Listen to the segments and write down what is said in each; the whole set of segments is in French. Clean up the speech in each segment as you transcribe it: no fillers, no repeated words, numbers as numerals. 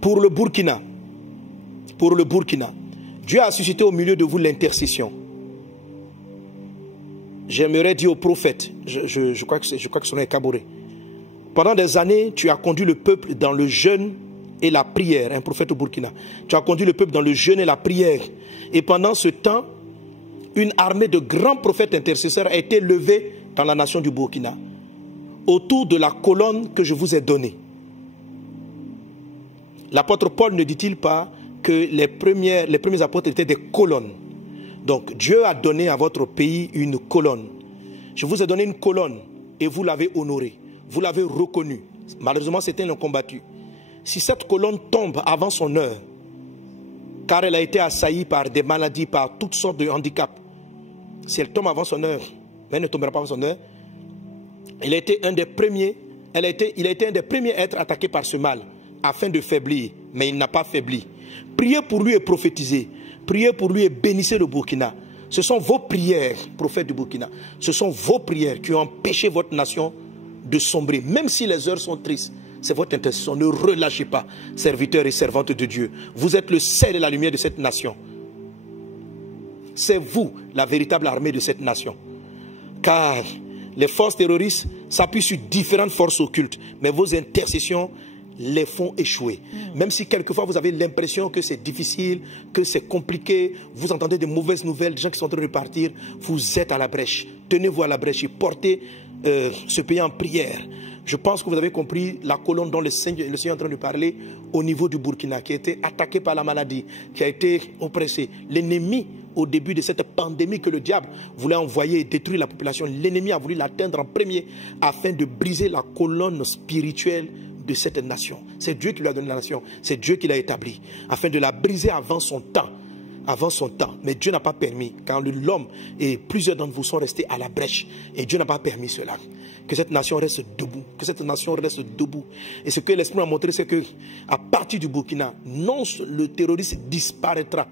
Pour le Burkina, Dieu a suscité au milieu de vous l'intercession. J'aimerais dire au prophète, je crois que son nom est Kaboré. Pendant des années, tu as conduit le peuple dans le jeûne et la prière, un prophète au Burkina. Tu as conduit le peuple dans le jeûne et la prière. Et pendant ce temps, une armée de grands prophètes intercesseurs a été levée dans la nation du Burkina, autour de la colonne que je vous ai donnée. L'apôtre Paul ne dit-il pas que les premiers apôtres étaient des colonnes? Donc Dieu a donné à votre pays une colonne. Je vous ai donné une colonne et vous l'avez honorée. Vous l'avez reconnue. Malheureusement, certains l'ont combattue. Si cette colonne tombe avant son heure, car elle a été assaillie par des maladies, par toutes sortes de handicaps, si elle tombe avant son heure, mais elle ne tombera pas avant son heure, il a été un des premiers à être attaqué par ce mal, afin de faiblir, mais il n'a pas faibli. Priez pour lui et prophétisez. Priez pour lui et bénissez le Burkina. Ce sont vos prières, prophète du Burkina, ce sont vos prières qui ont empêché votre nation de sombrer. Même si les heures sont tristes, c'est votre intercession. Ne relâchez pas, serviteurs et servantes de Dieu. Vous êtes le sel et la lumière de cette nation. C'est vous, la véritable armée de cette nation. Car les forces terroristes s'appuient sur différentes forces occultes, mais vos intercessions les font échouer. Même si quelquefois vous avez l'impression que c'est difficile, que c'est compliqué, vous entendez des mauvaises nouvelles, des gens qui sont en train de partir, vous êtes à la brèche. Tenez-vous à la brèche et portez ce pays en prière. Je pense que vous avez compris la colonne dont le Seigneur est en train de parler au niveau du Burkina, qui a été attaqué par la maladie, qui a été oppressé. L'ennemi, au début de cette pandémie que le diable voulait envoyer et détruire la population, l'ennemi a voulu l'atteindre en premier afin de briser la colonne spirituelle de cette nation. C'est Dieu qui lui a donné la nation, c'est Dieu qui l'a établie, afin de la briser avant son temps. Mais Dieu n'a pas permis, car l'homme et plusieurs d'entre vous sont restés à la brèche, et Dieu n'a pas permis cela. Que cette nation reste debout, Et ce que l'Esprit m'a montré, c'est que à partir du Burkina, non, le terrorisme disparaîtra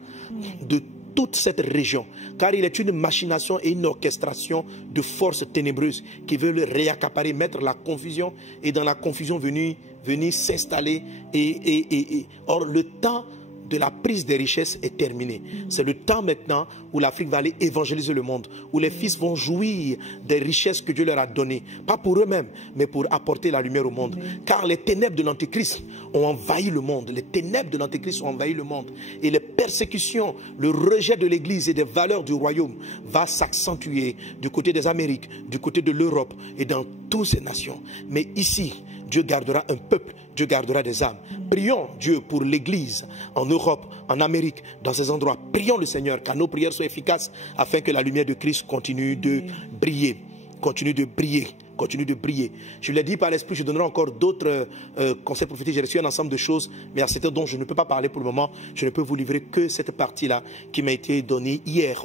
de toute cette région, car il est une machination et une orchestration de forces ténébreuses qui veulent réaccaparer, mettre la confusion, et dans la confusion venir s'installer. Or, le temps de la prise des richesses est terminé. C'est le temps maintenant où l'Afrique va aller évangéliser le monde, où les fils vont jouir des richesses que Dieu leur a données, pas pour eux-mêmes, mais pour apporter la lumière au monde. Car les ténèbres de l'Antéchrist ont envahi le monde. Et les persécutions, le rejet de l'Église et des valeurs du royaume va s'accentuer du côté des Amériques, du côté de l'Europe et dans toutes ces nations. Mais ici, Dieu gardera un peuple, Dieu gardera des âmes. Prions Dieu pour l'Église en Europe, en Amérique, dans ces endroits. Prions le Seigneur, car nos prières soient efficaces afin que la lumière de Christ continue de briller. Continue de briller. Je l'ai dit par l'Esprit, je donnerai encore d'autres conseils prophétiques. J'ai reçu un ensemble de choses, mais à certains dont je ne peux pas parler pour le moment. Je ne peux vous livrer que cette partie-là qui m'a été donnée hier.